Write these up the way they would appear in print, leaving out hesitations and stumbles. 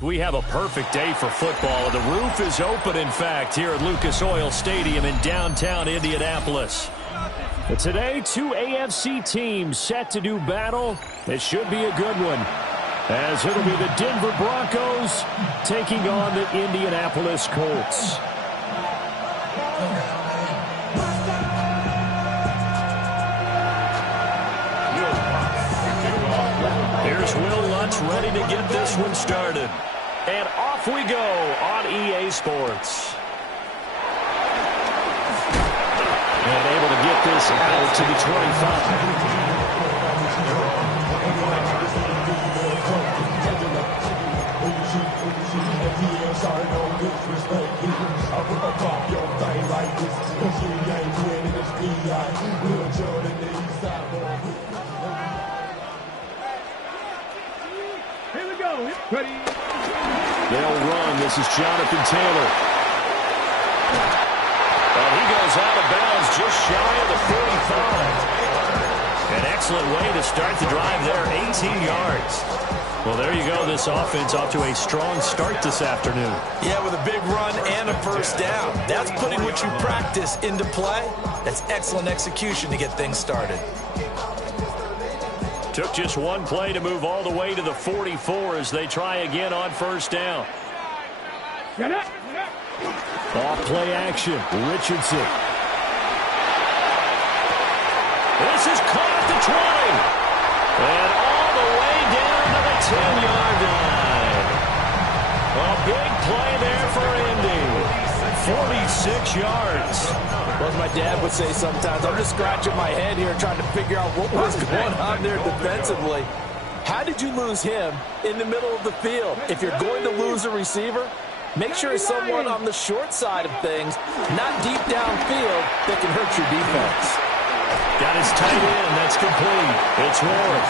We have a perfect day for football. The roof is open, in fact, here at Lucas Oil Stadium in downtown Indianapolis. But today, two AFC teams set to do battle. It should be a good one, as it'll be the Denver Broncos taking on the Indianapolis Colts. Here's Will Lutz ready to get this one started. And off we go on EA Sports. And able to get this out to the 25. Here we go. Ready. They'll run. This is Jonathan Taylor. And he goes out of bounds just shy of the 45. An excellent way to start the drive there, 18 yards. Well, there you go. This offense off to a strong start this afternoon. Yeah, with a big run and a first down. That's putting what you practice into play. That's excellent execution to get things started. Took just one play to move all the way to the 44 as they try again on first down. Off play action. Richardson. This is caught at the 20. And all the way down to the 10-yard line. A big play there for Indy. 46 yards. Well, as my dad would say sometimes, I'm just scratching my head here trying to figure out what was going on there defensively. How did you lose him in the middle of the field? If you're going to lose a receiver, make sure it's someone on the short side of things, not deep downfield, that can hurt your defense. Got his tight end. That's complete. It's Ward.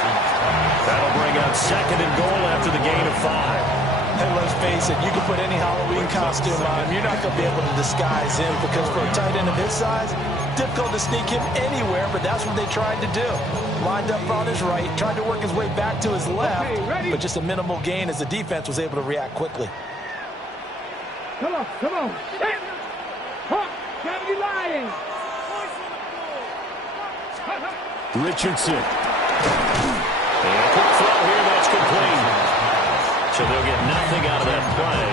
That'll bring up second and goal after the gain of 5. Hey, let's face it, you can put any Halloween costume on. You're not going to be able to disguise him because for a tight end of his size, difficult to sneak him anywhere, but that's what they tried to do. Lined up on his right, tried to work his way back to his left, but just a minimal gain as the defense was able to react quickly. Come on, come on. Hawk, gotta be lying. Richardson. And a quick throw here, that's complete. So they'll get nothing out of that play.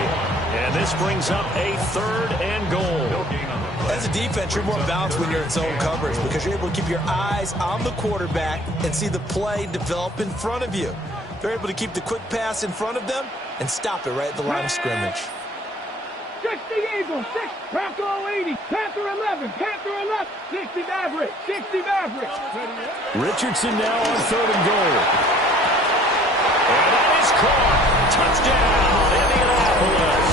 And this brings up a third and goal. As a defense, you're more balanced when you're in zone coverage because you're able to keep your eyes on the quarterback and see the play develop in front of you. They're able to keep the quick pass in front of them and stop it right at the line of scrimmage. 60 Eagles, 6, Bronco 80, Panther 11, Panther 11, 60 Maverick, 60 Maverick. Richardson now on third and goal. And that is caught. Touchdown, Indianapolis.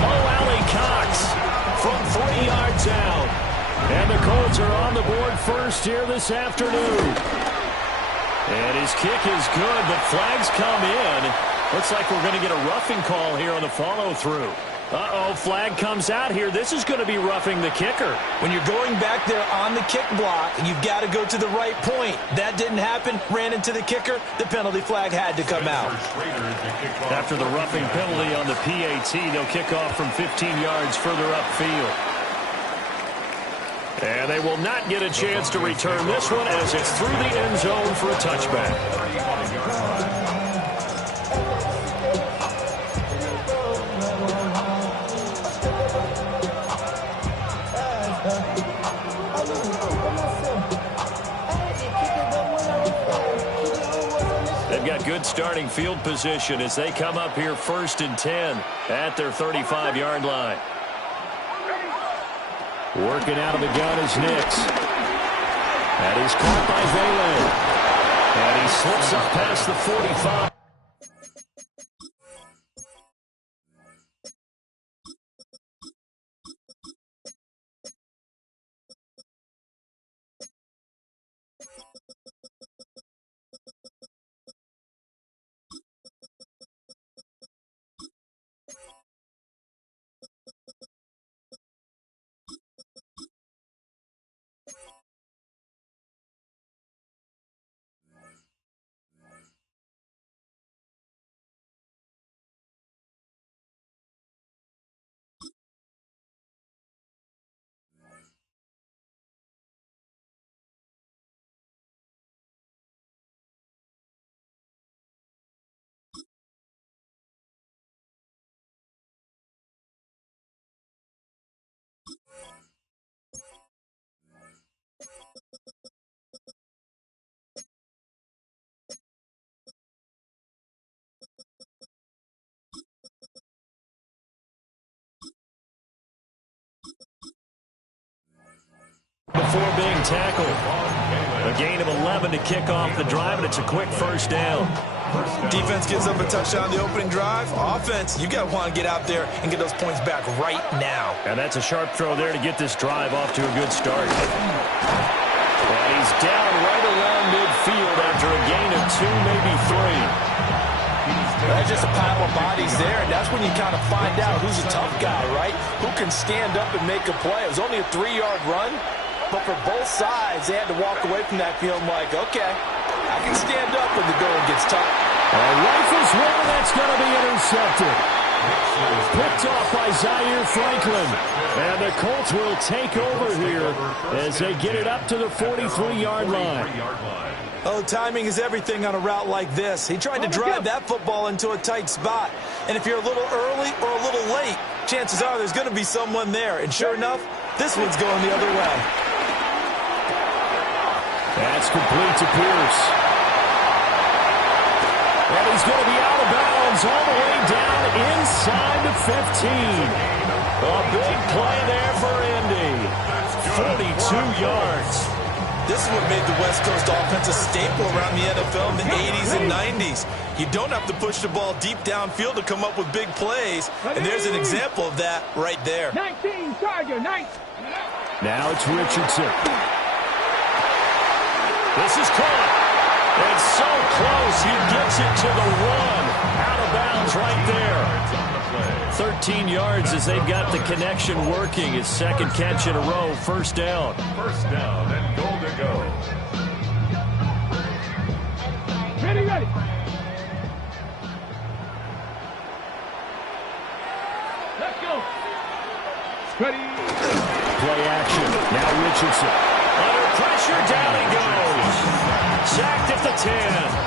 Mo Alley Cox from 40 yards out. And the Colts are on the board first here this afternoon. And his kick is good, but flags come in. Looks like we're going to get a roughing call here on the follow-through. Uh-oh, flag comes out here. This is going to be roughing the kicker. When you're going back there on the kick block, you've got to go to the right point. That didn't happen. Ran into the kicker. The penalty flag had to come out. After the roughing penalty on the PAT, they'll kick off from 15 yards further upfield. And they will not get a chance to return this one as it's through the end zone for a touchback. They've got good starting field position as they come up here first and 10 at their 35-yard line. Working out of the gun is Nix. That is caught by Valen. And he slips up past the 45. Before being tackled. A gain of 11 to kick off the drive, and it's a quick first down. Defense gives up a touchdown on the opening drive. Offense, you got to want to get out there and get those points back right now. And that's a sharp throw there to get this drive off to a good start. And he's down right around midfield after a gain of 2, maybe 3. That's just a pile of bodies there, and that's when you kind of find out who's a tough guy, right? Who can stand up and make a play. It was only a 3-yard run, but for both sides, they had to walk away from that feeling like, okay, I can stand up when the going gets tough. Rifles one, that's going to be intercepted. Picked off by Zaire Franklin. And the Colts will take over here as they get it up to the 43-yard line. Oh, timing is everything on a route like this. He tried to drive that football into a tight spot. And if you're a little early or a little late, chances are there's going to be someone there. And sure enough, this one's going the other way. That's complete to Pierce. And he's going to be out of bounds all the way down inside the 15. A big play there for Indy. 42 yards. This is what made the West Coast offense a staple around the NFL in the 80s and 90s. You don't have to push the ball deep downfield to come up with big plays. And there's an example of that right there. 19, Charger, 19. Now it's Richardson. This is caught. It's so close. He gets it to the 1. Out of bounds right there. 13 yards as they've got the connection working. His second catch in a row. First down. First down and goal to go. Ready, ready. Let's go. Ready. Play action. Now Richardson. Under pressure, down he goes. Sacked at the 10.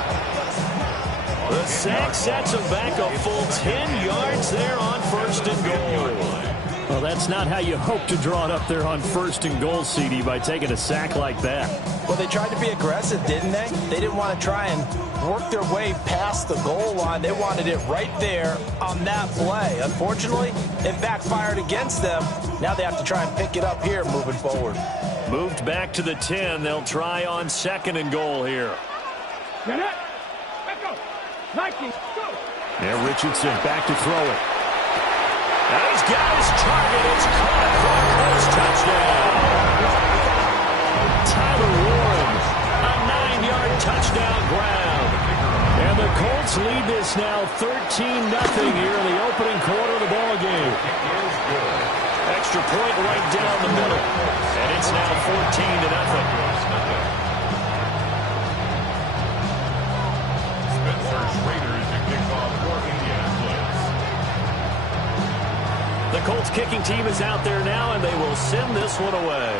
The sack sets him back a full 10 yards there on first and goal. Well, that's not how you hope to draw it up there on first and goal, CD, by taking a sack like that. Well, they tried to be aggressive, didn't they? They didn't want to try and work their way past the goal line. They wanted it right there on that play. Unfortunately, it backfired against them. Now they have to try and pick it up here moving forward. Moved back to the 10. They'll try on second and goal here. Get it. Let's go. 19, go. Now Richardson back to throw it. And he's got his target. It's caught for a close touchdown. Tyler Warren, a 9-yard touchdown grab. And the Colts lead this now 13-0 here in the opening quarter of the ball game. Extra point right down the middle. And it's now 14-0. The Colts kicking team is out there now, and they will send this one away.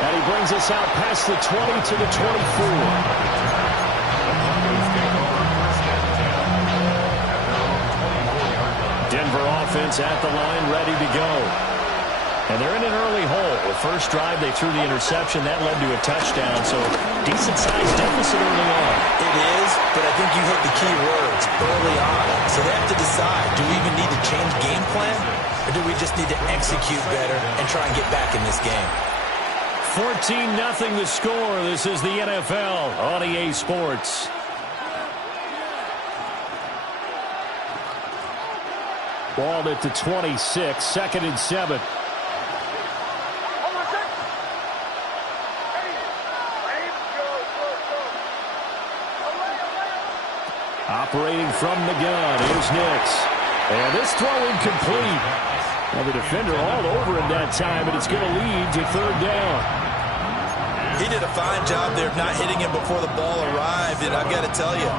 And he brings us out past the 20 to the 24. Denver offense at the line, ready to go. And they're in an early hole. The first drive, they threw the interception. That led to a touchdown, so decent-sized deficit early on. It is, but I think you hit the key words early on. So they have to decide, do we even need to change game plan, or do we just need to execute better and try and get back in this game? 14-0 the score. This is the NFL on EA Sports. Ball at the 26, second and 7. Operating from the gun, here's Nix. And this throw incomplete. Well, the defender all over him that time, and it's going to lead to third down. He did a fine job there of not hitting him before the ball arrived, and I've got to tell you,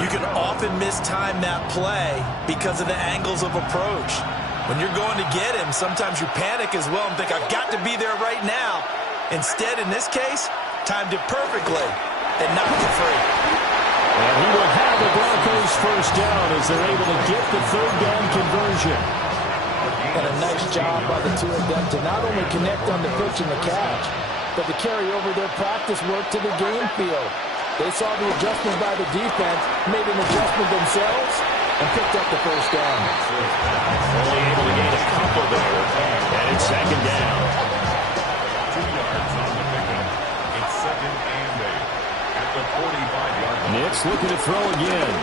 you can often mistime that play because of the angles of approach. When you're going to get him, sometimes you panic as well and think, I've got to be there right now. Instead, in this case, timed it perfectly and knocked it free. And he will have the Broncos first down as they're able to get the third down conversion. And a nice job by the two of them to not only connect on the pitch and the catch, but to carry over their practice work to the game field. They saw the adjustments by the defense, made an adjustment themselves, and picked up the first down. Only able to gain a couple there, and it's second down. 2 yards on the pickup. It's 2nd and 8 at the 45-yard line. Nix looking to throw again.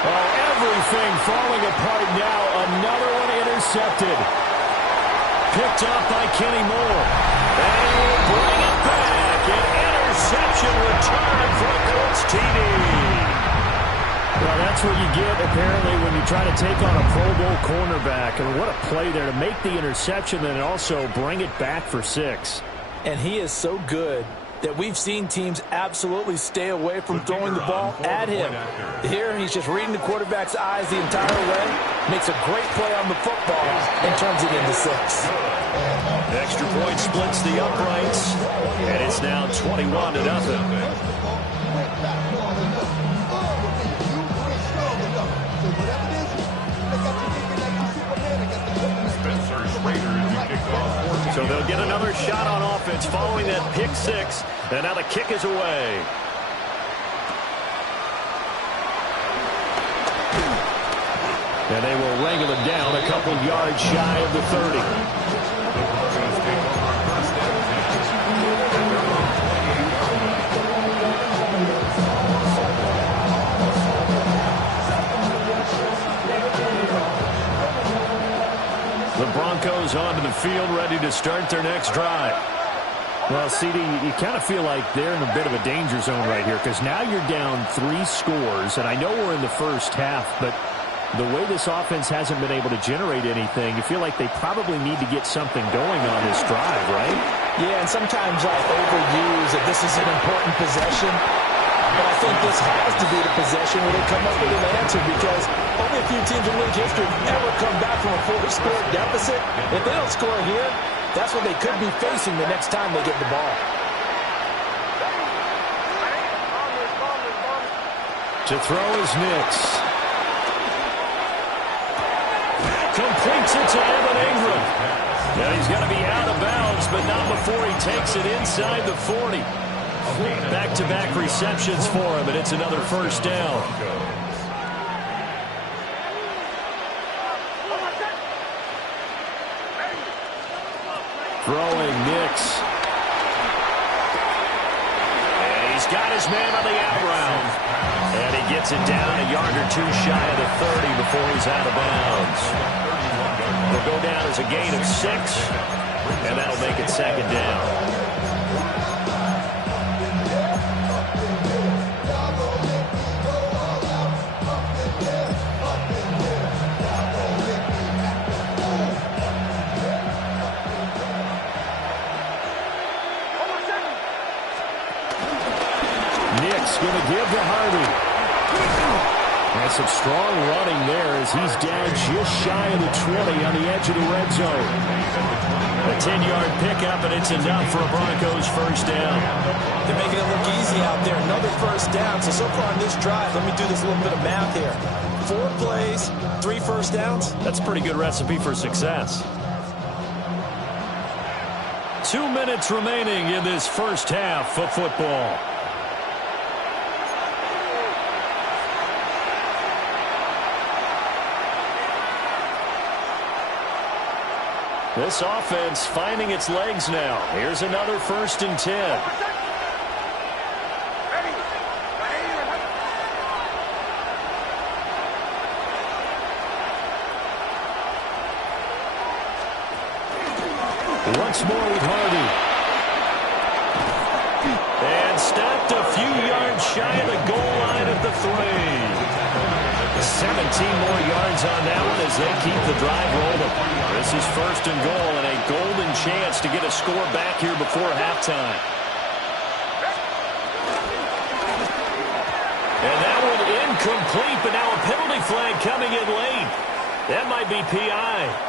Oh, everything falling apart now. Another one intercepted. Picked up by Kenny Moore. And he will bring it back. An interception return for the Colts TD. Well, that's what you get, apparently, when you try to take on a Pro Bowl cornerback. I mean, what a play there to make the interception and also bring it back for 6. And he is so good that we've seen teams absolutely stay away from throwing the ball at him. Here, he's just reading the quarterback's eyes the entire way. Makes a great play on the football and turns it into 6. Extra point splits the uprights, and it's now 21-0. So they'll get another shot on offense following that pick 6, and now the kick is away. And they will wrangle it down a couple yards shy of the 30. The Broncos onto the field, ready to start their next drive. Well, CD, you kind of feel like they're in a bit of a danger zone right here because now you're down 3 scores, and I know we're in the first half, but the way this offense hasn't been able to generate anything, you feel like they probably need to get something going on this drive, right? Yeah, and sometimes I overuse that this is an important possession. But I think this has to be the possession where they come up with an answer because only a few teams in league history have ever come back from a 4-score deficit. If they don't score here, that's what they could be facing the next time they get the ball. To throw is Nix. Completes it to Evan Ingram. Now he's got to be out of bounds, but not before he takes it inside the 40. Back-to-back receptions for him, and it's another first down. Throwing Nix. And he's got his man on the out route. And he gets it down a yard or 2 shy of the 30 before he's out of bounds. They'll go down as a gain of 6, and that'll make it second down. Going to give to Harvey. And some strong running there as he's down just shy of the 20 on the edge of the red zone. A 10-yard pickup, and it's enough for a Broncos first down. They're making it look easy out there. Another first down. So far on this drive, let me do this little bit of math here. 4 plays, 3 first downs. That's a pretty good recipe for success. 2 minutes remaining in this first half of football. This offense finding its legs now. Here's another 1st and 10. Once more with Harvey. And stopped a few yards shy of the goal line at the 3. 17 more yards on that one as they keep the drive rolling. This is 1st and goal and a golden chance to get a score back here before halftime. And that one incomplete, but now a penalty flag coming in late. That might be PI.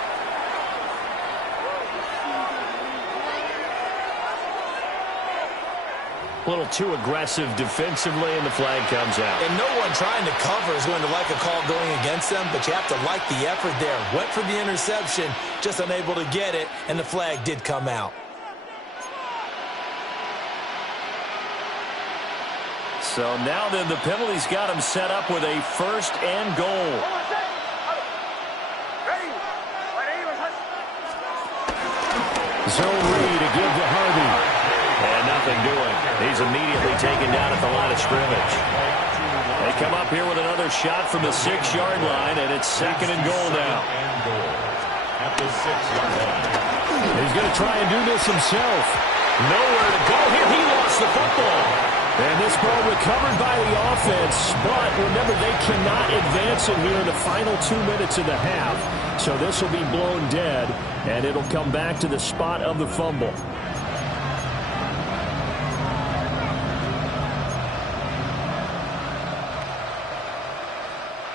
A little too aggressive defensively, and the flag comes out. And no one trying to cover is going to like a call going against them, but you have to like the effort there. Went for the interception, just unable to get it, and the flag did come out. So now then the penalty's got him set up with a first and goal. Zone read to give to Harvey. And nothing doing. He's immediately taken down at the line of scrimmage. They come up here with another shot from the 6-yard line, and it's second and goal now. At the 6-yard line. He's going to try and do this himself. Nowhere to go here. He lost the football. And this ball recovered by the offense, but remember, they cannot advance it here in the final 2 minutes of the half. So this will be blown dead, and it'll come back to the spot of the fumble.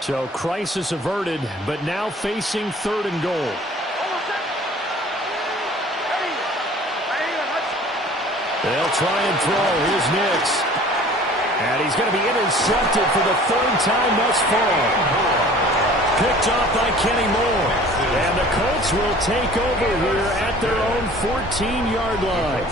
So crisis averted, but now facing third and goal. They'll try and throw. Here's Nix. And he's going to be intercepted for the third time thus far. Picked off by Kenny Moore. And the Colts will take over here at their own 14-yard line.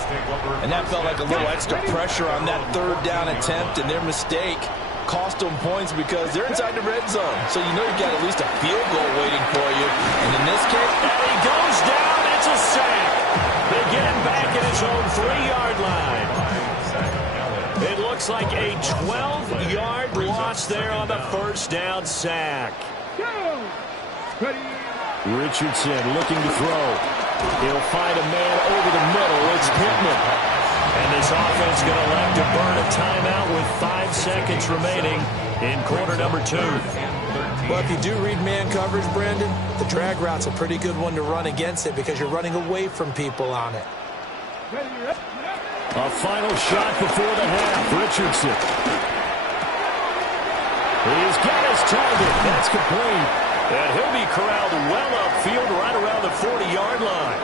And that felt like a little extra pressure on that third down attempt, and their mistake cost them points because they're inside the red zone. So you know you've got at least a field goal waiting for you. And in this case, and he goes down. It's a sack. They get him back at his own 3-yard line. It looks like a 12-yard loss there on the first down sack. Richardson looking to throw. He'll find a man over the middle. It's Pittman. And this offense going to elect to burn a timeout with 5 seconds remaining in quarter number 2. Well, if you do read man coverage, Brandon, the drag route's a pretty good one to run against it because you're running away from people on it. A final shot before the half. Richardson. He's got his target. That's complete. And he'll be corralled well upfield right around the 40-yard line.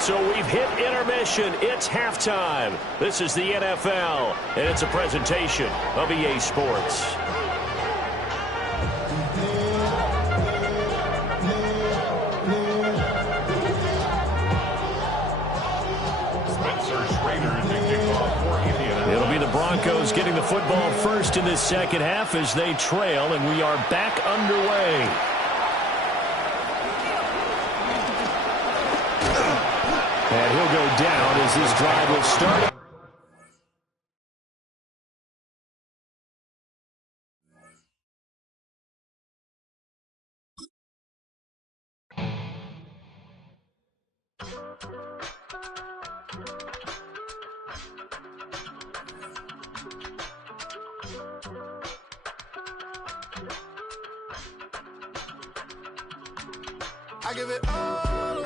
So we've hit intermission. It's halftime. This is the NFL, and it's a presentation of EA Sports. It'll be the Broncos getting the football first in this second half as they trail, and we are back underway. And he'll go down as this drive will start. I give it all away.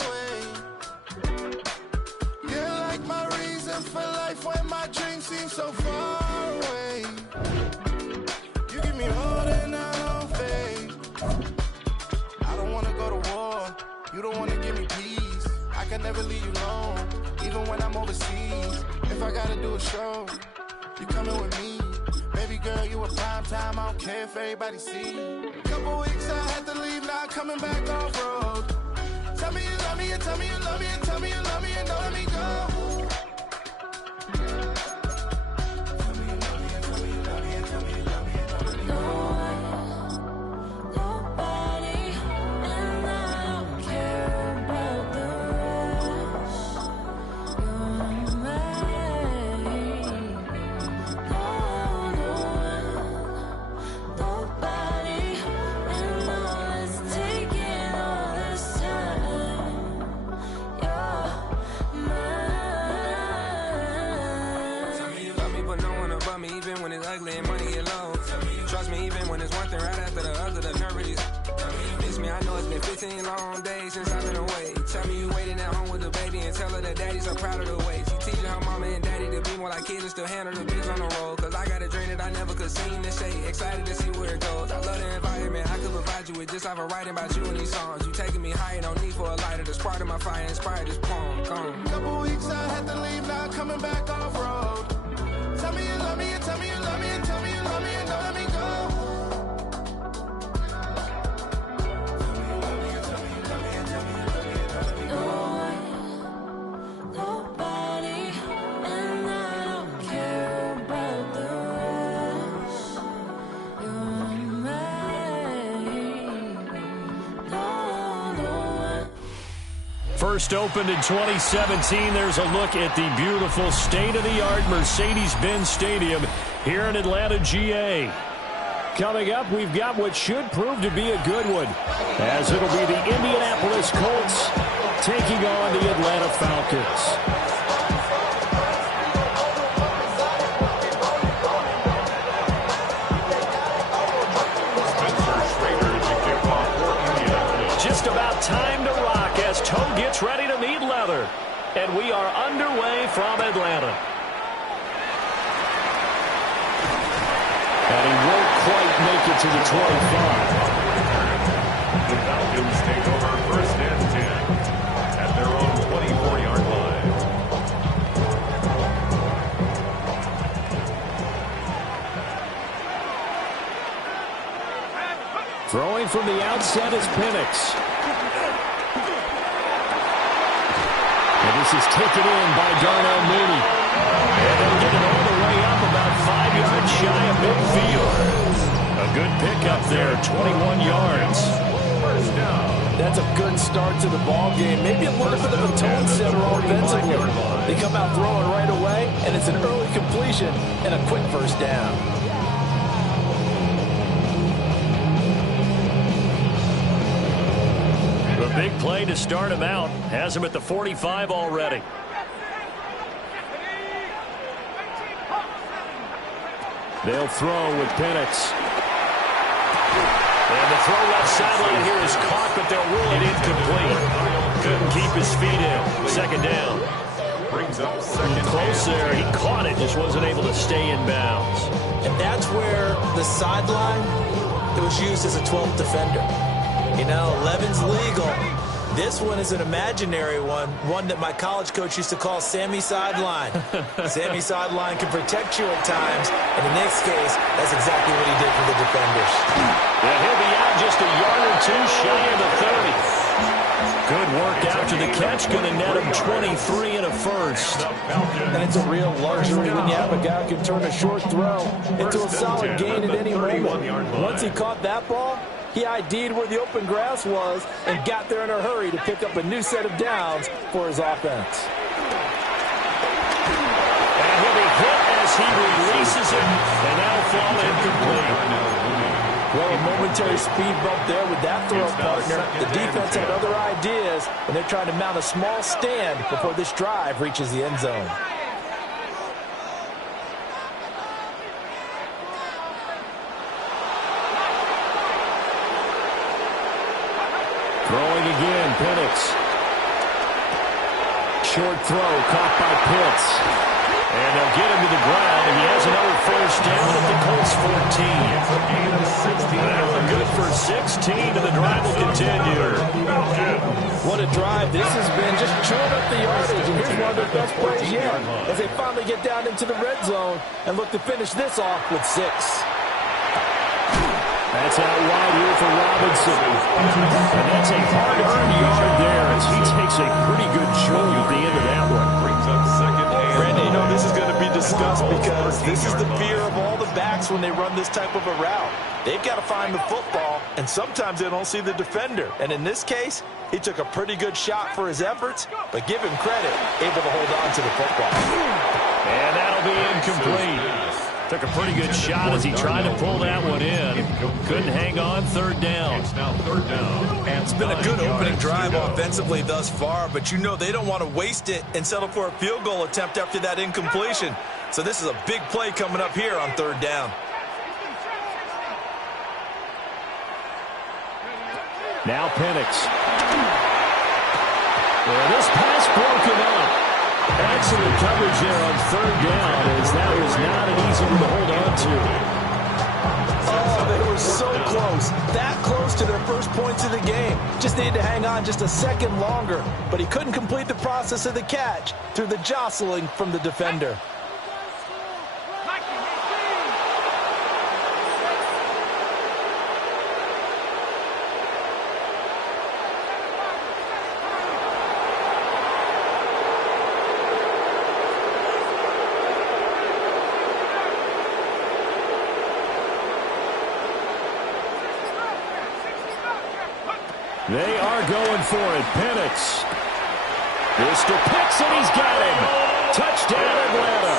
You're like my reason for life when my dreams seem so far away. You give me more than I don't fade. I don't wanna go to war. You don't wanna give me peace. I can never leave you alone, even when I'm overseas. If I gotta do a show, you coming with me. Baby girl, you a prime time. I don't care if everybody see. Couple weeks I had to leave, now coming back off road. Tell me you love me, and tell me you love me, and tell me you love me, and don't let me go. Tell me you love me, and tell me you love me, and tell me you love me, and don't let me go. Nobody, and I don't care about the rest. You're mine. Nobody, and all is taking all this time. You're mine. Tell me you love me, but no one above me, even when it's ugly and money get low. Trust me, even when it's one thing right after the other, the nerve really. Miss me, I know it's been 15 long days since I've been away. Tell me you waiting at home with the baby and tell her that daddy's so proud of the way. She teaching her mama and daddy to be more like kids and still handle the biz on the road. Cause I got a dream that I never could see in the shade. Excited to see where it goes. I love the environment. I could provide you with just like I'm writing about you in these songs. You taking me higher, no need for a lighter. The spark of my fire inspired this poem. Gone. Couple weeks I had to leave, now coming back off road. Tell me you love me, and tell me you love me, and tell me you love me, and don't let me go. Nobody, and I don't care about the First opened in 2017. There's a look at the beautiful state-of-the-art Mercedes-Benz Stadium here in Atlanta, GA. Coming up, we've got what should prove to be a good one, as it'll be the Indianapolis Colts taking on the Atlanta Falcons. Just about time to rock as Toe gets ready to meet leather. And we are underway from Atlanta. And he won't quite make it to the 25. The Falcons take over first and 10 at their own 24-yard line. Throwing from the outset is Penix. And this is taken in by Darnell Mooney. And they'll get it all the way up about 5 yards shy of midfield. A good pickup there, 21 yards. First down. That's a good start to the ball game. Maybe a little bit of a tone setter offensively. They come out throwing right away, and it's an early completion and a quick first down. The big play to start him out has him at the 45 already. They'll throw with Penix. And the throw left sideline here is caught, but they'll rule it incomplete. Couldn't keep his feet in. Second down. Brings up second. Close there. He caught it, just wasn't able to stay in bounds. And that's where the sideline, it was used as a 12th defender. You know, 11's legal. This one is an imaginary one that my college coach used to call Sammy Sideline. Sammy Sideline can protect you at times, and in this case, that's exactly what he did for the defenders. Yeah, he'll be out just a yard or two shy of the 30. Good work after the catch, going to net him 23 and a first. And it's a real luxury when you have a guy who can turn a short throw into a solid gain at any moment. Once he caught that ball, he ID'd where the open grass was and got there in a hurry to pick up a new set of downs for his offense. And he'll be hit as he releases it, and that'll fall incomplete. Well, a momentary speed bump there with that throw partner. The defense had other ideas, and they're trying to mount a small stand before this drive reaches the end zone. Throwing again, Penix. Short throw caught by Pitts. And they'll get him to the ground, and he has another first down at the Colts 14. That'll good for 16, and the drive will continue. What a drive this has been, just chewing up the yardage, and here's one of their best plays yet as they finally get down into the red zone and look to finish this off with 6. That's out wide here for Robinson. And that's a hard-earned yard there as he takes a pretty good jolt at the end of that one. Brings up second and Brandon, you know this is going to be discussed because this is the fear of all the backs when they run this type of a route. They've got to find the football, and sometimes they don't see the defender. And in this case, he took a pretty good shot for his efforts, but give him credit, able to hold on to the football. And that'll be incomplete. Took a pretty good shot as he tried to pull that one in. Couldn't hang on, third down. It's now third down. It's been a good opening drive offensively thus far, but you know they don't want to waste it and settle for a field goal attempt after that incompletion. So this is a big play coming up here on third down. Now Penix. Well, this pass broken up. Excellent coverage there on third down, as that was not an easy one to hold on to. Oh, they were so close. That close to their first points of the game. Just needed to hang on just a second longer, but he couldn't complete the process of the catch through the jostling from the defender. They are going for it. Penix. Mr. Pitts, and he's got him. Touchdown, Atlanta.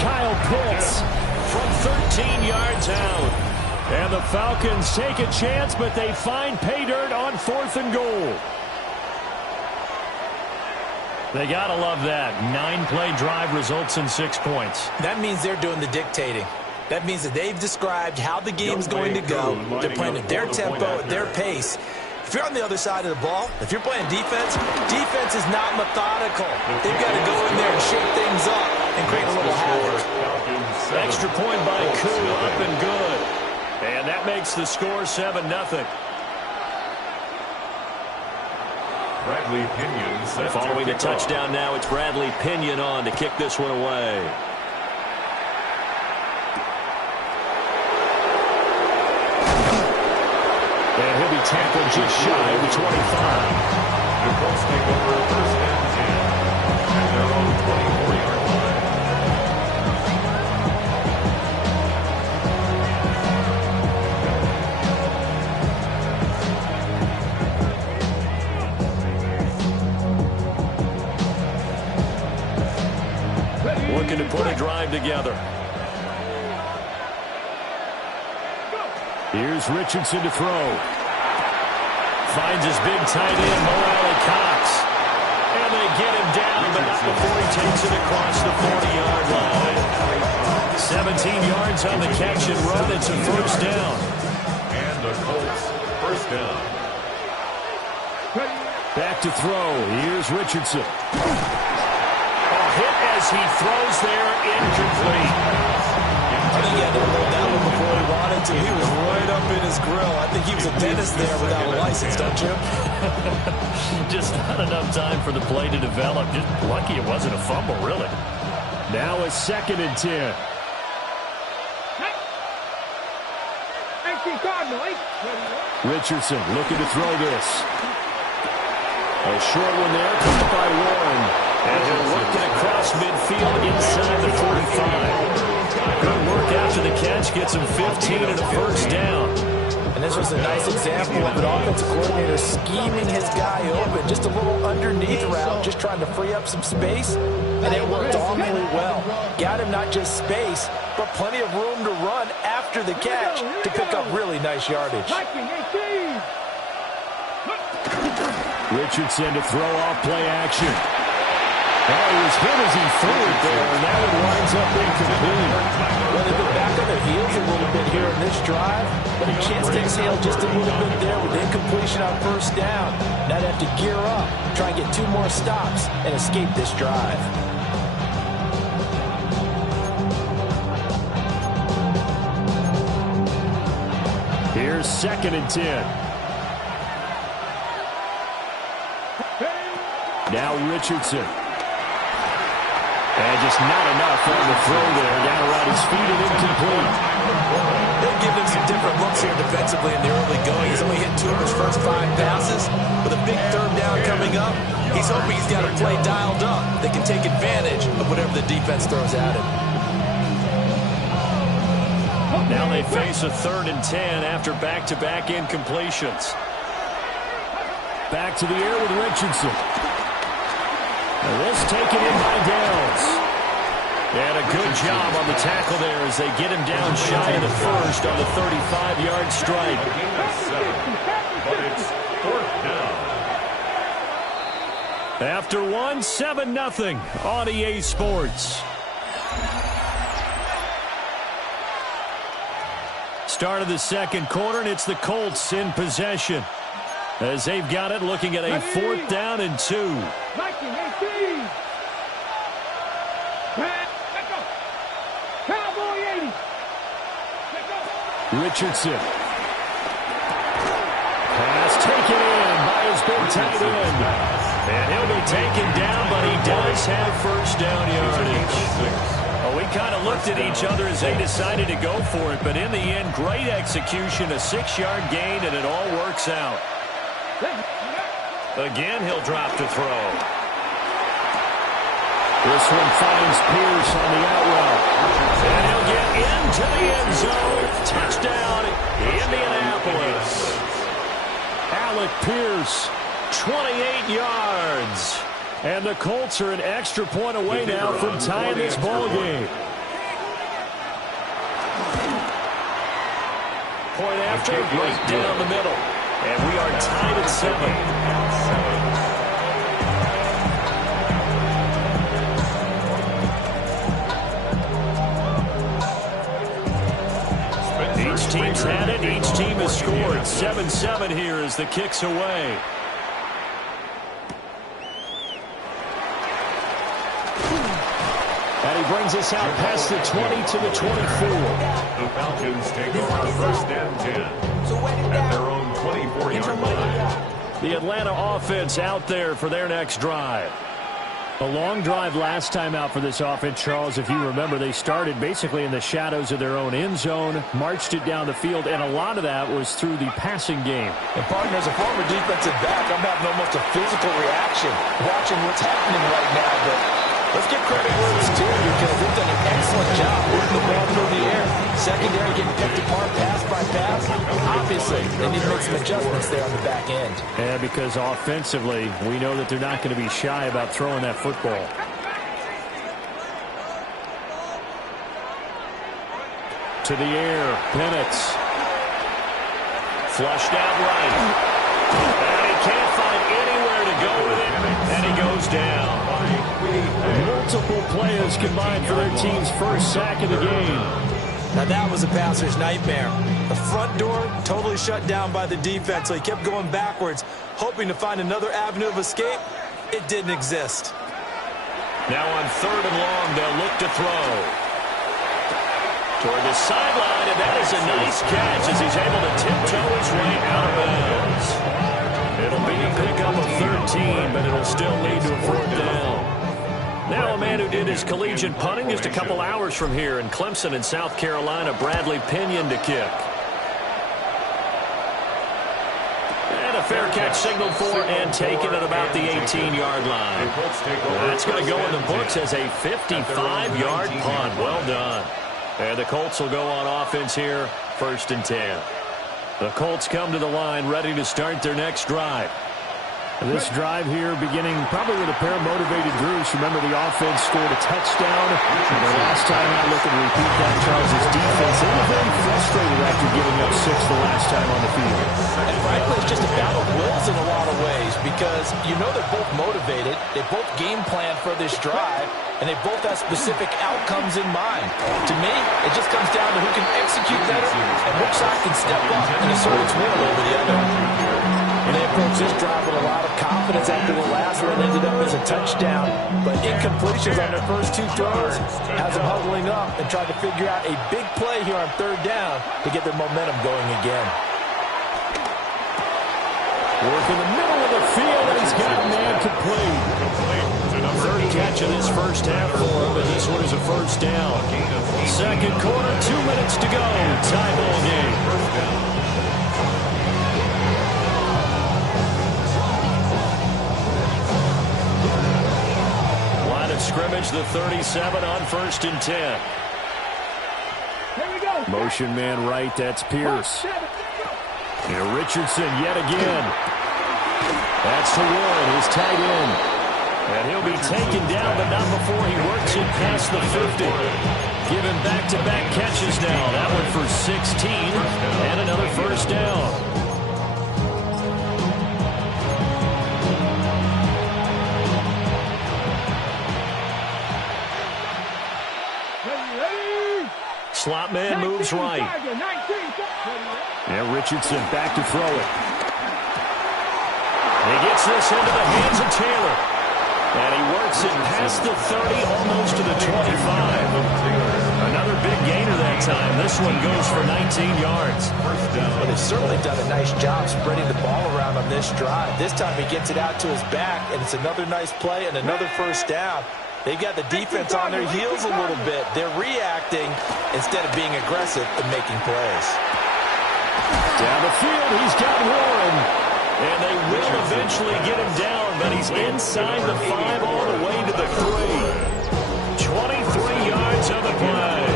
Kyle Pitts from 13 yards out. And the Falcons take a chance, but they find pay dirt on 4th and goal. They got to love that. 9-play drive results in 6 points. That means they're doing the dictating. That means that they've described how the game's going to go. They're playing at their tempo, at their pace. If you're on the other side of the ball, if you're playing defense, defense is not methodical. They've got to go in there and shake things up and create a little havoc. Extra point by Koo, up and good. And that makes the score 7-0. Bradley Pinion set Following to the kick off. touchdown now, it's Bradley Pinion on to kick this one away. And he'll be tackled just shy of the 25. The Colts take over 1st and 10 at their own 24-yard line. Looking to put a drive together. Here's Richardson to throw. Finds his big tight end, Mo Cox. And they get him down, but not before he takes it across the 40-yard line. 17 yards on the catch and run. It's a 1st down. And the Colts 1st down. Back to throw. Here's Richardson. A hit as he throws there, incomplete. I think he had to hold that one before he wanted to. He was right up in his grill. I think he was a dentist there without a license, don't you? Just not enough time for the play to develop. Just lucky it wasn't a fumble, really. Now a 2nd and 10. Richardson looking to throw this. A short one there, caught by Warren. And he'll work it across midfield inside the 45. Good work after the catch, gets him 15 and a 1st down. And this was a nice example of an offensive coordinator scheming his guy open. Just a little underneath route, just trying to free up some space. And it worked awfully well. Got him not just space, but plenty of room to run after the catch to pick up really nice yardage. Richardson to throw off play action. Oh, he was hit as he threw it there, and that one winds up incomplete. Well, they've been back on their heels a little bit here in this drive, but a chance to exhale just a little bit there with incompletion on 1st down. Now they have to gear up, try and get 2 more stops, and escape this drive. Here's 2nd and 10. Now Richardson. And just not enough on the throw there. Down around his feet and incomplete. They're giving him some different looks here defensively in the early going. He's only hit 2 of his first 5 passes. With a big 3rd down coming up, he's hoping he's got a play dialed up that can take advantage of whatever the defense throws at him. Now they face a 3rd and 10 after back-to-back incompletions. Back to the air with Richardson. And this taken in by Downs. And a good job on the tackle there as they get him down shy of the 1st on the 35-yard strike. But it's 4th down. After one, 7-0 on EA Sports. Start of the 2nd quarter, and it's the Colts in possession. As they've got it, looking at a 4th down and 2. Richardson. Pass taken in by his big tight end. And he'll be taken down, but he does have 1st down yardage. Well, we kind of looked at each other as they decided to go for it, but in the end, great execution, a 6-yard gain, and it all works out. Again, he'll drop to throw. This one finds Pierce on the out route. And he'll get into the end zone. Touchdown, Indianapolis. Alec Pierce 28 yards. And the Colts are an extra point away now from tying this ball game. Point after, right down the middle. And we are tied at 7. Each team's had it. Each team has scored. 7-7 here as the kick's away. And he brings us out past the 20 to the 24. The Falcons take over first and 10 at their own 24-yard line. The Atlanta offense out there for their next drive. A long drive last time out for this offense, Charles. If you remember, they started basically in the shadows of their own end zone, marched it down the field, and a lot of that was through the passing game. And partner, as a former defensive back, I'm having almost a physical reaction watching what's happening right now. But let's give credit where it's due, because they've done an excellent job moving the ball through the air. Secondary getting picked apart pass by pass. Obviously, they need to make some adjustments there on the back end. Yeah, because offensively, we know that they're not going to be shy about throwing that football. To the air, Penix. Flushed out right. And he can't find anywhere to go with it, and he goes down. Multiple players combined for their team's first sack of the game. Now that was a passer's nightmare. The front door totally shut down by the defense, so he kept going backwards, hoping to find another avenue of escape. It didn't exist. Now on 3rd and long, they'll look to throw. Toward the sideline, and that is a nice catch as he's able to tiptoe his way out of bounds. It'll be a pickup of 13, but it'll still lead to a 4th down. Now a man who did his collegiate punting just a couple hours from here in Clemson in South Carolina, Bradley Pinion to kick. And a fair catch signaled for and taken at about the 18-yard line. That's going to go in the books as a 55-yard punt. Well done. And the Colts will go on offense here, 1st and 10. The Colts come to the line ready to start their next drive. This drive here beginning probably with a pair of motivated Drews. Remember, the offense scored a touchdown. And the last time I look and repeat that, Charles' defense, they were very frustrated after giving up 6 the last time on the field. And frankly, it's just a battle of wills in a lot of ways, because you know they're both motivated, they both game plan for this drive, and they both have specific outcomes in mind. To me, it just comes down to who can execute better and which side can step up and assert its will over the other. And they approached this drive with a lot of confidence after the last one ended up as a touchdown. But incompletions on their first 2 throws has them huddling up and trying to figure out a big play here on 3rd down to get their momentum going again. Work in the middle of the field, and he's got a man complete. 3rd catch of this first half for him, and this one is a 1st down. 2nd quarter, 2 minutes to go. Tie ball game. Scrimmage, the 37 on 1st and 10. Here we go. Motion man right, that's Pierce. And Richardson yet again. That's to Warren, his tight end. And he'll be taken down, but not before he works it past the 50. Given back-to-back catches now. That one for 16 and another 1st down. Slot man moves right. And Richardson back to throw it. He gets this into the hands of Taylor. And he works it past the 30, almost to the 25. Another big gainer that time. This one goes for 19 yards. Well, they've certainly done a nice job spreading the ball around on this drive. This time he gets it out to his back, and it's another nice play and another 1st down. They've got the defense on their heels a little bit. They're reacting instead of being aggressive and making plays. Down the field, he's got Warren. And they will eventually get him down, but he's inside the 5 all the way to the 3. 23 yards on the play.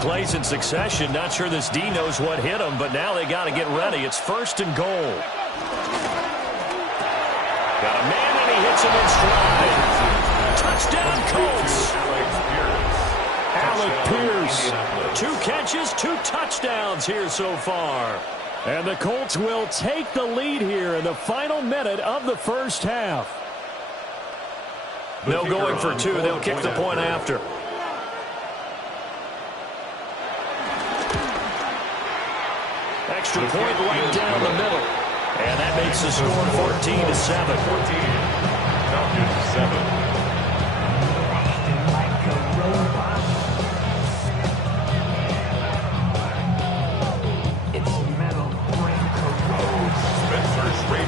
plays in succession. Not sure this D knows what hit him, but now they got to get ready. It's 1st and goal. Got a man, and he hits him in stride. Touchdown, Colts. Alec Pierce. 2 catches, 2 touchdowns here so far. And the Colts will take the lead here in the final minute of the first half. No going for 2. They'll kick the point after. Extra point right down the middle. And that makes the score 14-7. 14. Falcons 7.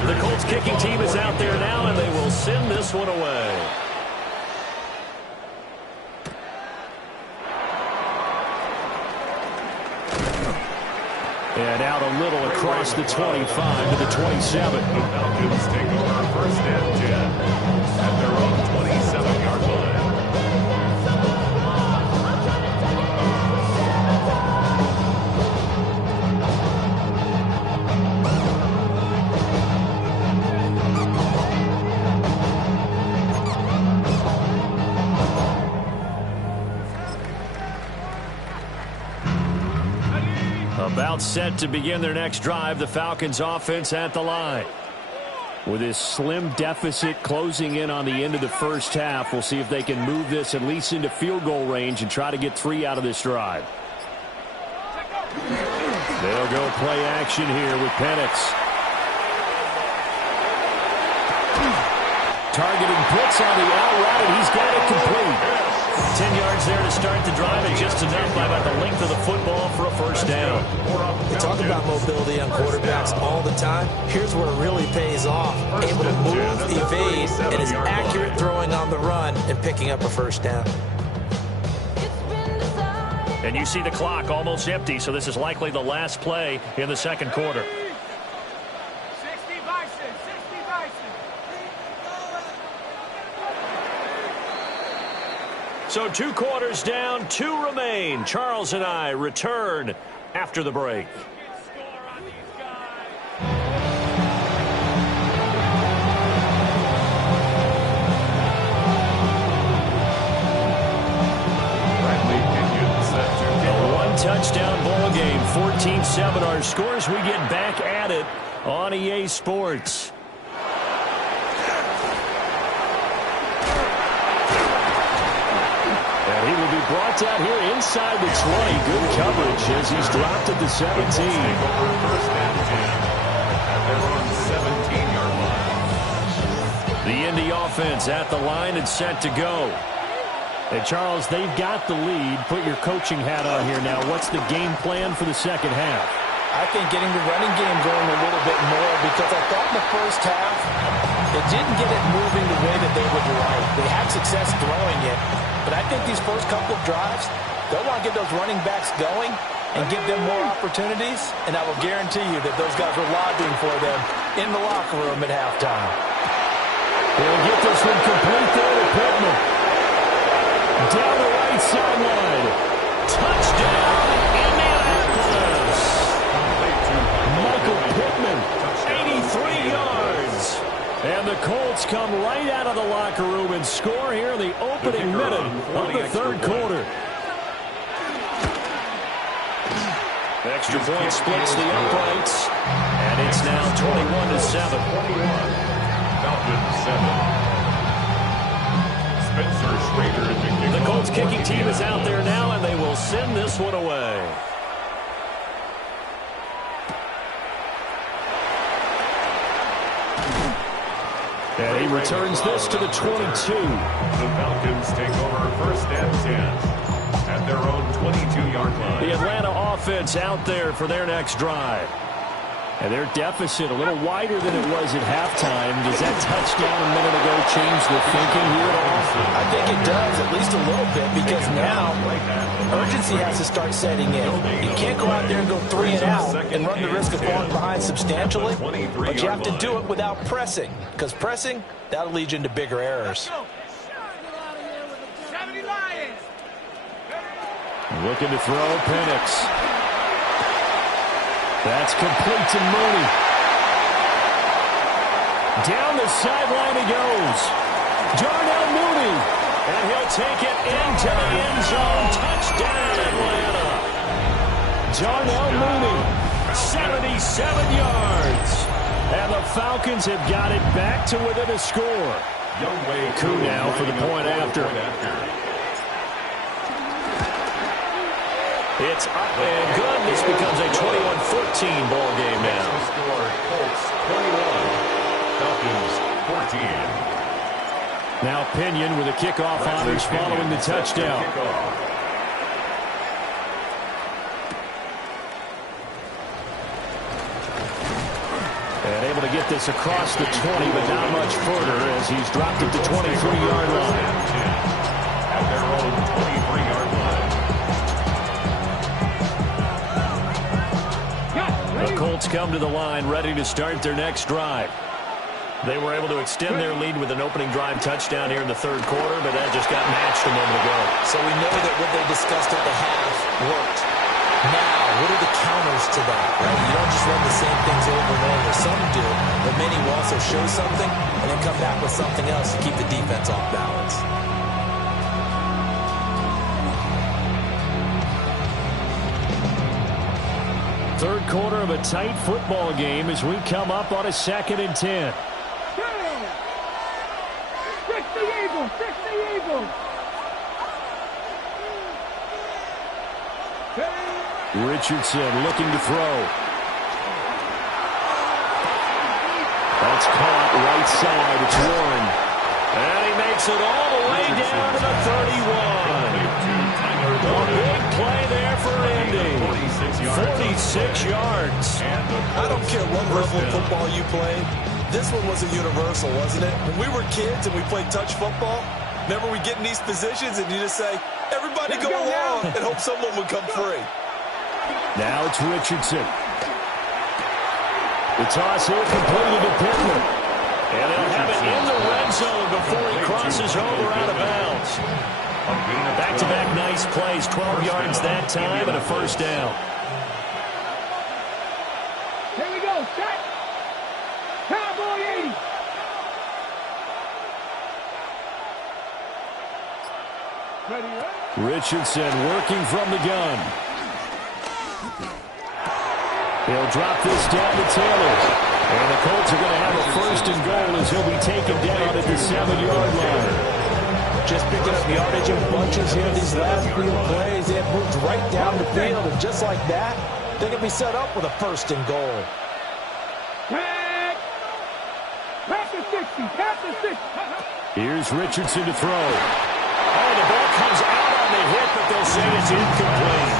The Colts kicking team is out there now, and they will send this one away. And out a little across the 25 to the 27. The Falcons take over 1st and 10 at their own 27-yard line. About set to begin their next drive, the Falcons offense at the line. With this slim deficit closing in on the end of the first half, we'll see if they can move this at least into field goal range and try to get 3 out of this drive. They'll go play action here with Penix. Targeting blitz on the out route, and he's got it complete. 10 yards there to start the drive, and just enough by about the length of the football for a first down. We talk about mobility on quarterbacks all the time. Here's where it really pays off. Able to move, evade, and is accurate throwing on the run and picking up a first down. And you see the clock almost empty, so this is likely the last play in the second quarter. 60 Bison, 60 Bison. So 2 quarters down, 2 remain. Charles and I return after the break. A 1-touchdown ball game, 14-7 our scores. We get back at it on EA Sports. He will be brought down here inside the 20. Good coverage as he's dropped at the 17. First and 10 at their own 17-yard line. The Indy offense at the line and set to go. And Charles, they've got the lead. Put your coaching hat on here now. What's the game plan for the second half? I think getting the running game going a little bit more, because I thought in the first half they didn't get it moving the way that they would like. They had success throwing it. But I think these first couple of drives, they'll want to get those running backs going and give them more opportunities. And I will guarantee you that those guys are lobbying for them in the locker room at halftime. They'll get this one complete there to Pittman. Down the right sideline. Touchdown, Indianapolis. Michael Pittman, 83 yards. And the Colts come right out of the locker room and score here in the opening minute of the third quarter. The extra point splits the uprights, and it's now 21-7. Falcons 7. Spencer Schrader. The Colts kicking team is out there now, and they will send this one away. And he returns this to the 22. The Falcons take over 1st and 10 at their own 22-yard line. The Atlanta offense out there for their next drive. And their deficit a little wider than it was at halftime. Does that touchdown a minute ago change the thinking here at all? I think it does, at least a little bit, because now urgency has to start setting in. You can't go out there and go 3 and out and run the risk of falling behind substantially, but you have to do it without pressing, because pressing, that'll lead you into bigger errors. looking to throw. Penix. That's complete to Mooney. Down the sideline he goes. Darnell Mooney. And he'll take it into the end zone. Touchdown, Atlanta. Darnell Mooney, 77 yards. And the Falcons have got it back to within a score. Coup now for the point after. It's up and good. This becomes a 21-14 ball game now. Colts 21, Falcons 14. Now Pinion with a kickoff honors following the touchdown. And able to get this across the 20, but not much further as he's dropped it to 23-yard line. At their own 23-yard line. The Colts come to the line ready to start their next drive. They were able to extend their lead with an opening drive touchdown here in the third quarter, but that just got matched a moment ago. So we know that what they discussed at the half worked. Now, what are the counters to that, right? You don't just run the same things over and over. Some do, but many will also show something and then come back with something else to keep the defense off balance. Third quarter of a tight football game as we come up on a 2nd and 10. Fix the Eagles! Fix the Eagles! Richardson looking to throw. That's caught right side. It's Warren. And he makes it all the way down to the 31. A big play there for Indy. 46 yards. I don't care what level of football you played. This one was a universal, wasn't it? When we were kids and we played touch football, remember we get in these positions and you just say, everybody go along and hope someone would come free. Now it's Richardson. The toss here completed to Pittman. And they'll have it in the red zone before he crosses over out of bounds. Back-to-back nice plays, 12 yards that time and a first down. Here we go, set. Cowboy 80. Ready, right? Richardson working from the gun. He'll drop this down to Taylor. And the Colts are going to have a first and goal as he'll be taken down at the 7-yard line. Just picking up yardage in bunches here these last few plays. They have moved right down the field, and just like that, they can be set up with a first and goal. Pass the 60, pass the 60. Here's Richardson to throw. Oh, the ball comes out on the hit, but they'll say it's incomplete.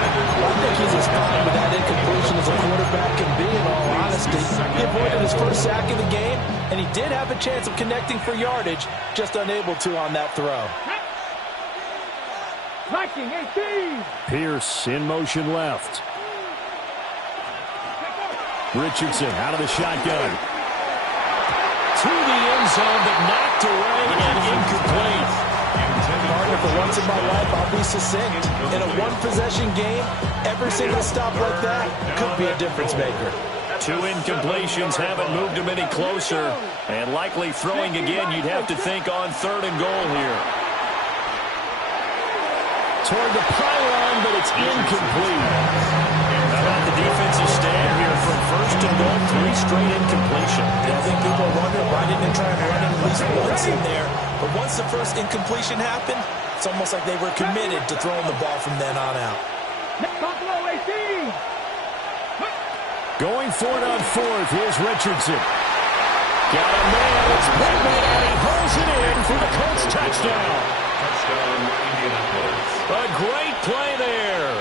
I think he's as fine with that incompletion as a quarterback can be, in all honesty. He avoided his first sack of the game, and he did have a chance of connecting for yardage, just unable to on that throw. Viking 18. Pierce in motion left. Richardson out of the shotgun. To the end zone, but knocked away and incomplete. Partner, for once in my life, I'll be succinct. In a one-possession game, every single stop like that could be a difference maker. 2 incompletions haven't moved him any closer. And likely throwing again, you'd have to think on 3rd and goal here. Toward the pylon, but it's incomplete. How about the defensive stand here from 1st and goal? 3 straight incompletions. I think people are wondering why didn't they try and run it at least once in there. But once the first incompletion happened, it's almost like they were committed to throwing the ball from then on out. Buffalo 18. Going for it on 4th, here's Richardson. Got a man, it's Pittman, and he pulls it in for the Colts touchdown. Touchdown, Indianapolis. A great play there,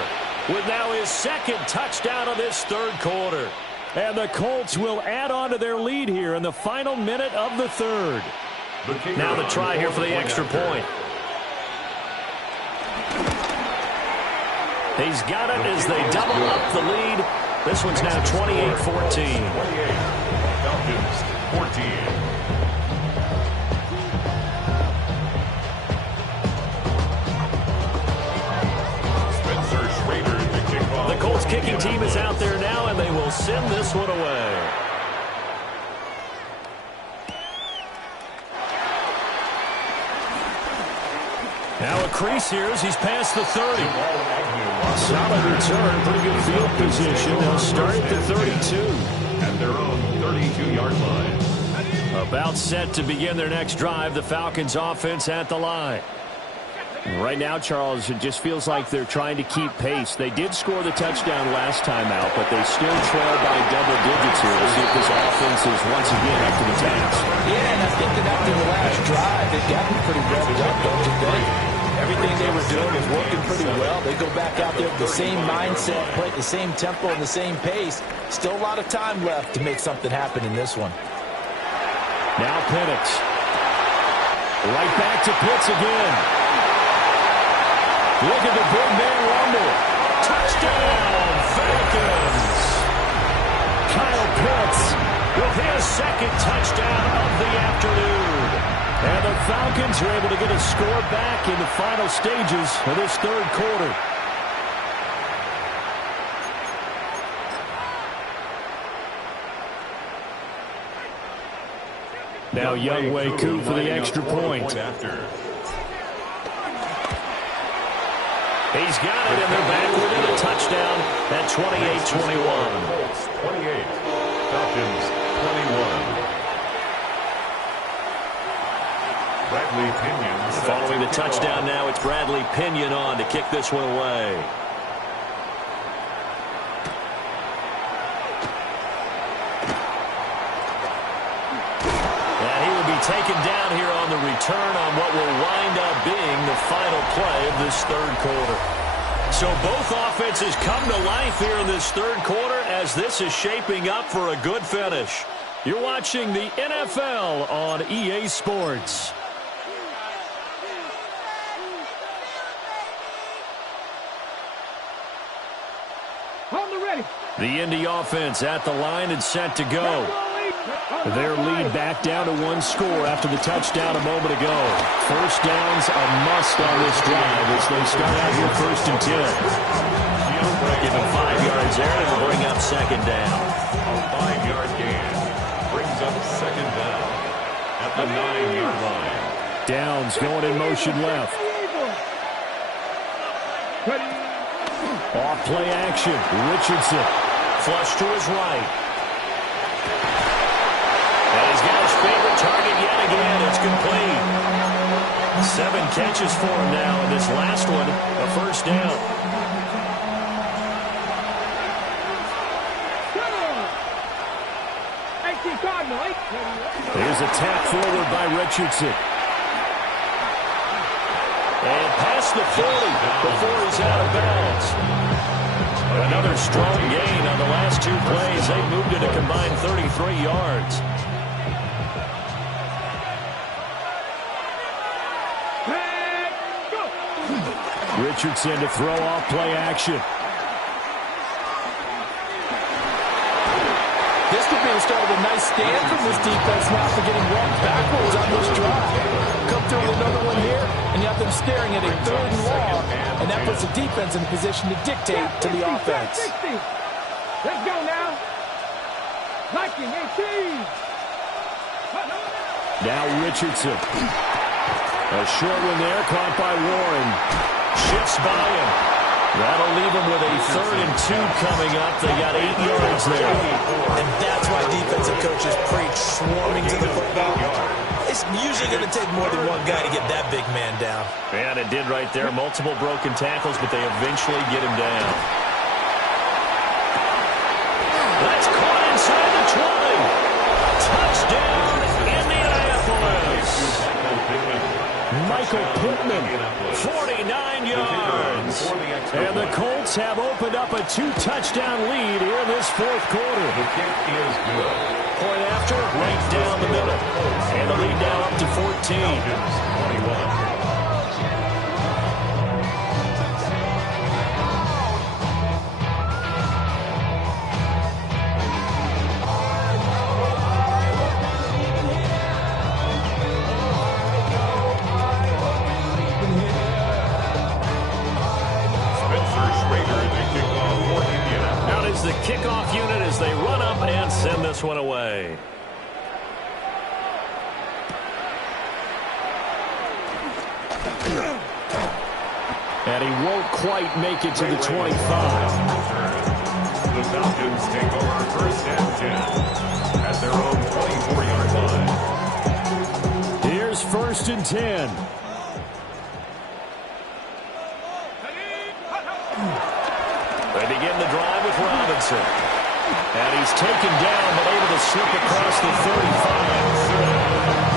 with now his 2nd touchdown of this 3rd quarter. And the Colts will add on to their lead here in the final minute of the 3rd. Now the try here for the extra point. He's got it as they double up the lead. This one's now 28-14. Falcons 14. The Colts kicking team is out there now, and they will send this one away. Now a crease here as he's past the 30. Solid return, pretty good field position. They'll start at the 32. At their own 32-yard line. About set to begin their next drive. The Falcons offense at the line. Right now, Charles, it just feels like they're trying to keep pace. They did score the touchdown last time out, but they still trail by double digits here. We'll see if this offense is once again up to the task. Yeah, and I think that after the last drive, they've gotten pretty revved up, don't you think? Everything they were doing was working pretty well. They go back out there with the same mindset, play at the same tempo and the same pace. Still a lot of time left to make something happen in this one. Now Penix. Right back to Pitts again. Look at the big man rumble. Touchdown, Falcons. Kyle Pitts with his second touchdown of the afternoon. And the Falcons are able to get a score back in the final stages of this third quarter. Now Younghoe Koo for the extra point. He's got it, and they're back within a touchdown at 28-21. 28, Falcons 21. Bradley Pinion. Following the touchdown now, it's Bradley Pinion on to kick this one away. And he will be taken down here on the return on what will wind up being the final play of this third quarter. So both offenses come to life here in this third quarter as this is shaping up for a good finish. You're watching the NFL on EA Sports. The Indy offense at the line and set to go. Their lead back down to one score after the touchdown a moment ago. First down's a must on this drive as they start out here 1st and 10. Give him 5 yards there and will bring up second down. A 5-yard gain brings up second down at the 9-yard line. Downs going in motion left. Off play action. Richardson. Flush to his right. And he's got his favorite target yet again. It's complete. 7 catches for him now, and this last one, a first down. Here's a tap forward by Richardson. And past the 40 before he's out of bounds. Another strong gain on the last 2 plays. They moved it a combined 33 yards. Richardson to throw off play action. This could be the start of a nice stand from this defense now for getting walked backwards on this drive. Come through with another one here, and you have them staring at a 3rd and long, and that puts the defense in a position to dictate to the offense. 60. Let's go now. Viking 18. Now Richardson. A short one there, caught by Warren. Shifts by him. That'll leave them with a 3rd and 2 coming up. They got 8 yards there. And that's why defensive coaches preach swarming to the football. It's usually going to take more than one guy to get that big man down. And it did right there. Multiple broken tackles, but they eventually get him down. That's caught inside the 20. Touchdown, Indianapolis. Michael Pittman, 49 yards. And the Colts have opened up a 2-touchdown lead here in this 4th quarter. The kick is good. Point after, right down the middle. And the lead now up to 14. 21. Spencer Schrader, the kickoff for kickoff unit as they run up and send this one away. And he won't quite make it to the 25. The Falcons take over first and 10 at their own 24-yard line. Here's first and 10. They begin the drive with Robinson. And he's taken down, but able to slip across the 35.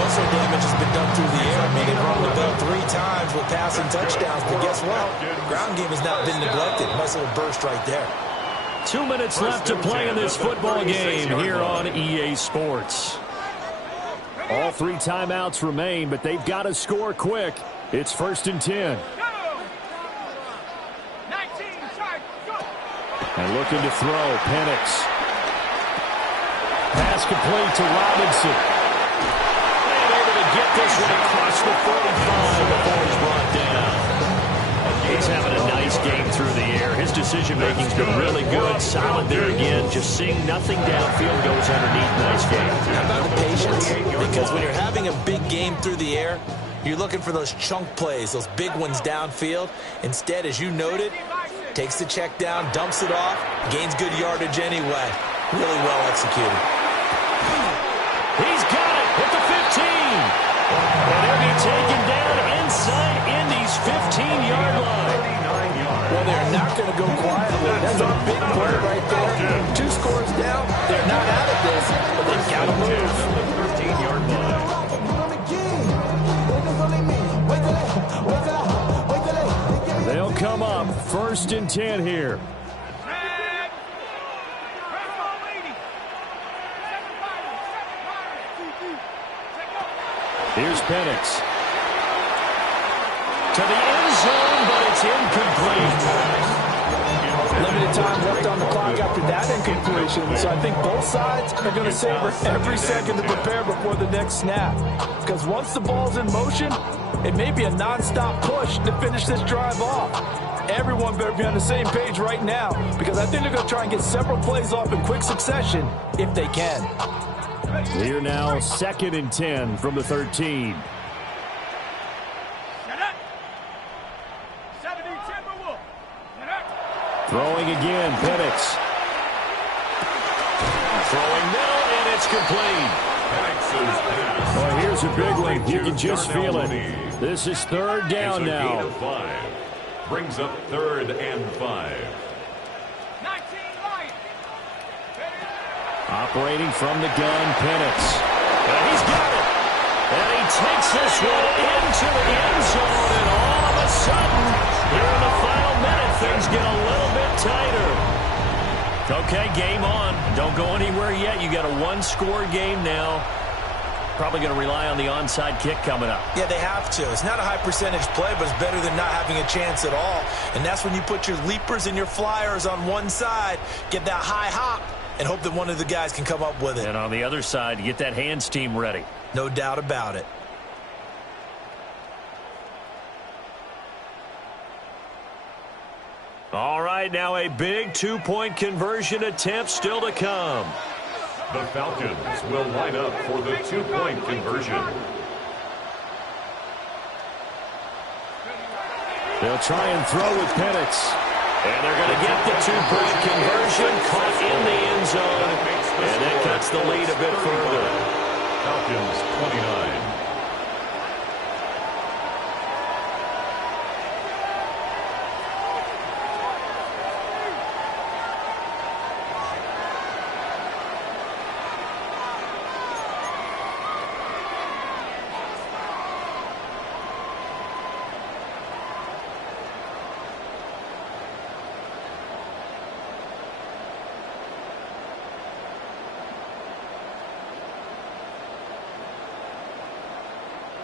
Most of the damage has been done through the air. I mean, they've run the ball 3 times with passing touchdowns. But guess what? Ground game has not been neglected. Nice little burst right there. 2 minutes left to play in this football game here on EA Sports. All 3 timeouts remain, but they've got to score quick. It's first and 10. And looking to throw, Penix. Pass complete to Robinson. And able to get this one across the 45 before he's brought down. He's having a nice game through the air. His decision-making's been really good. Solid there again. Just seeing nothing downfield goes underneath. Nice game. How about the patience? Because when you're having a big game through the air, you're looking for those chunk plays, those big ones downfield. Instead, as you noted, takes the check down, dumps it off, gains good yardage anyway. Really well executed. He's got it at the 15. And he'll be taken down inside Indy's 15-yard line. Well, they're not going to go quietly. That's a big play right there. 2 scores down. They're not out of this, but they've got to move. 13-yard line. They'll come up first and 10 here. Here's Penix. To the end zone, but it's incomplete. Limited time left on the clock after that incompletion. So I think both sides are going to savor every second to prepare before the next snap. Because once the ball's in motion, it may be a nonstop push to finish this drive off. Everyone better be on the same page right now, because I think they're going to try and get several plays off in quick succession if they can. Here now, second and 10 from the 13. Throwing again, Penix. Throwing middle, and it's complete. Oh, here's a big one. You can just feel it. This is third down now. Brings up 3rd and 5. Operating from the gun, Penix. And he's got it. And he takes this one into the end zone, and all of a sudden, here in the final minute, things get a little bit tighter. Okay, game on. Don't go anywhere yet. You got a 1-score game now. Probably going to rely on the onside kick coming up. Yeah, they have to. It's not a high percentage play, but it's better than not having a chance at all. And that's when you put your leapers and your flyers on one side, get that high hop, and hope that one of the guys can come up with it. And on the other side, you get that hands team ready. No doubt about it. All right, now a big 2-point conversion attempt still to come. The Falcons will line up for the 2-point conversion. They'll try and throw with Penix. And they're going to get the 2-point conversion, caught in the end zone, and that cuts the lead a bit further. Falcons 29.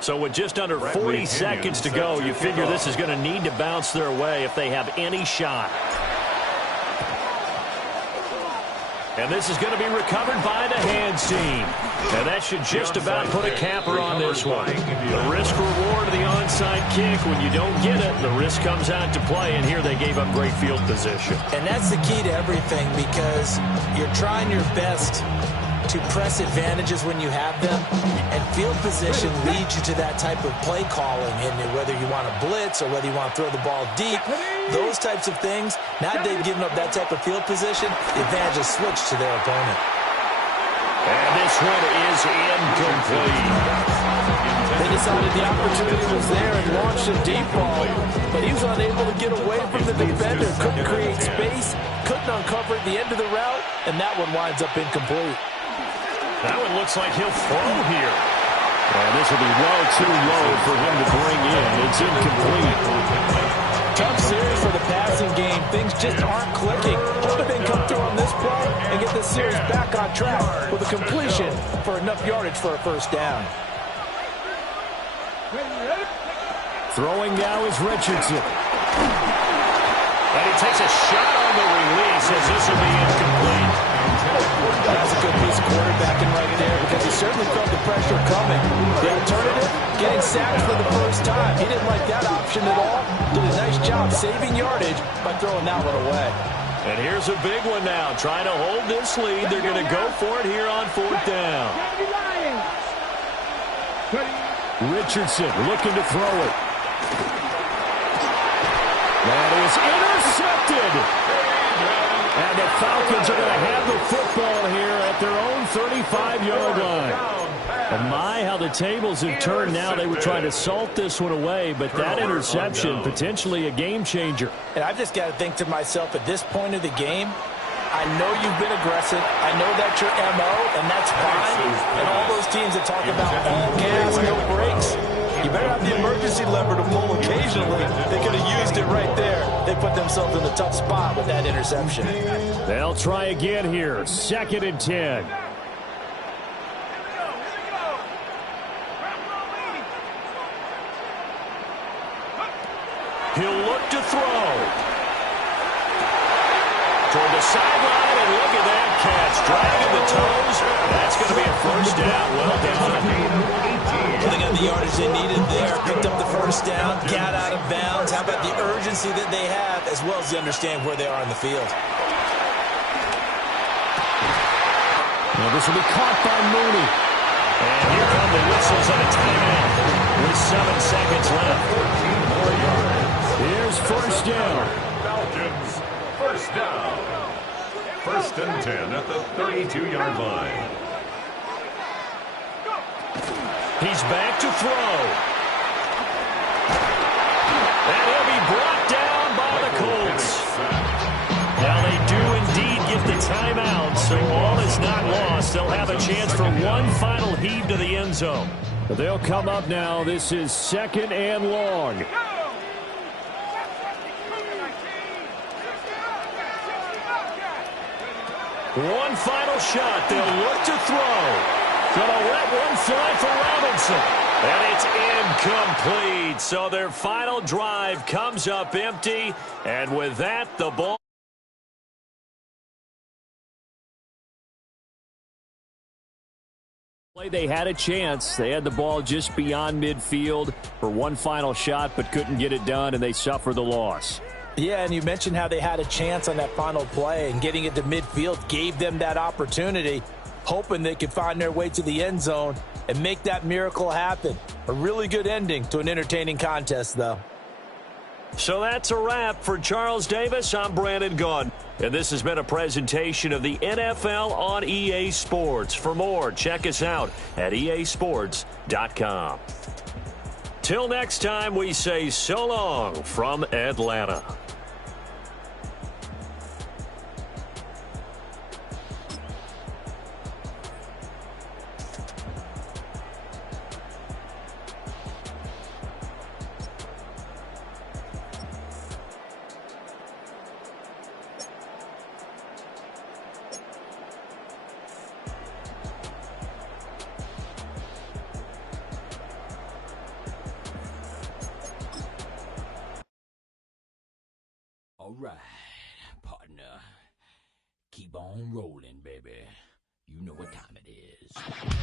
So with just under 40 seconds to go, you figure this is going to need to bounce their way if they have any shot. And this is going to be recovered by the hands team. And that should just about put a capper on this one. The risk-reward of the onside kick, when you don't get it, the risk comes out to play, and here they gave up great field position. And that's the key to everything, because you're trying your best to press advantages when you have them, and field position leads you to that type of play calling, and whether you want to blitz or whether you want to throw the ball deep, those types of things. Now that they've given up that type of field position, the advantage is switched to their opponent. And this one is incomplete. They decided the opportunity was there and launched a deep ball, but he was unable to get away from the defender, couldn't create space, couldn't uncover at the end of the route, and that one winds up incomplete. That one looks like he'll throw here. And this will be well too low for him to bring in. It's incomplete. Tough series for the passing game. Things just aren't clicking. Hoping they can come through on this play and get this series back on track with a completion for enough yardage for a first down. Throwing now is Richardson. And he takes a shot on the release as this will be incomplete. That's a good piece of quarterbacking right there, because he certainly felt the pressure coming. The alternative, getting sacked for the first time. He didn't like that option at all. Did a nice job saving yardage by throwing that one away. And here's a big one now. Trying to hold this lead. They're going to go for it here on fourth down. Richardson looking to throw it. That is intercepted. And the Falcons are going to have the football here at their own 35-yard line. And my, how the tables have turned now. They were trying to salt this one away, but that interception, potentially a game changer. And I've just got to think to myself, at this point of the game, I know you've been aggressive. I know that's your MO, and that's fine. And all those teams that talk about all gas, no brakes, you better have the emergency lever to pull occasionally. They could have used it right there. They put themselves in a tough spot with that interception. They'll try again here. 2nd and 10. He'll look to throw. Toward the sideline, and look at that catch. Dragging the toes. That's going to be a first down. Well done. Well, they got the yardage they needed there. Picked up the first down. Got out of bounds. How about the urgency that they have, as well as they understand where they are in the field. Well, this will be caught by Mooney. And here come the whistles and a timeout with 7 seconds left. 14 more yards. Here's first down. Falcons, first down. 1st and 10 at the 32-yard line. He's back to throw. And he'll be brought down by the Colts. Now they do indeed get the timeout, so all is not lost. They'll have a chance for one final heave to the end zone. But they'll come up now. This is 2nd and long. One final shot. They'll look to throw. Gonna let one fly for Robinson. And it's incomplete. So their final drive comes up empty. And with that, the ball. They had a chance. They had the ball just beyond midfield for one final shot, but couldn't get it done, and they suffer the loss. Yeah, and you mentioned how they had a chance on that final play, and getting it to midfield gave them that opportunity, hoping they could find their way to the end zone and make that miracle happen. A really good ending to an entertaining contest, though. So that's a wrap for Charles Davis. I'm Brandon Gaudin, and this has been a presentation of the NFL on EA Sports. For more, check us out at easports.com. Till next time, we say so long from Atlanta. All right, partner. Keep keep on rolling, baby. You know what time it is.